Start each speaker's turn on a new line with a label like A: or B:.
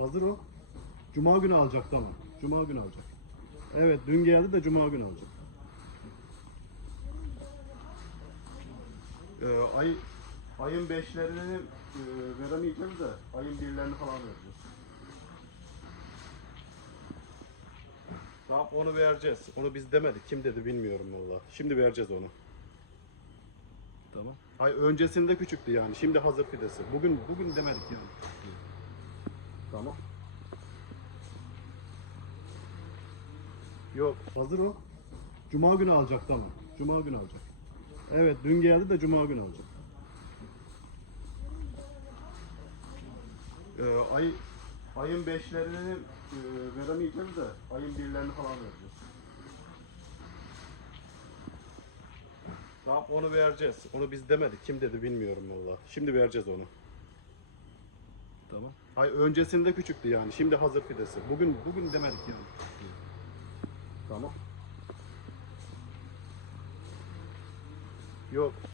A: Hazır o. Cuma günü alacak tamam. Cuma günü alacak. Evet dün geldi de Cuma günü alacak. Ee, ay ayın beşlerini e, veremeyeceğiz de ayın birlerini falan vereceğiz. Tamam onu vereceğiz. Onu biz demedik. Kim dedi bilmiyorum valla. Şimdi vereceğiz onu. Tamam. Ay öncesinde küçüktü yani. Şimdi hazır fidesi. Bugün bugün demedik yani. Tamam. Yok. Hazır o. Cuma günü alacak tamam. Cuma günü alacak. Evet dün geldi de Cuma günü alacak. Ee, ay ayın beşlerini e, veremeyeceğiz de ayın birlerini falan vereceğiz. Tamam onu vereceğiz. Onu biz demedik. Kim dedi bilmiyorum valla. Şimdi vereceğiz onu. Tamam. Ay öncesinde küçüktü yani. Şimdi hazır fidesi. Bugün bugün demedik yani. Tamam. Yok.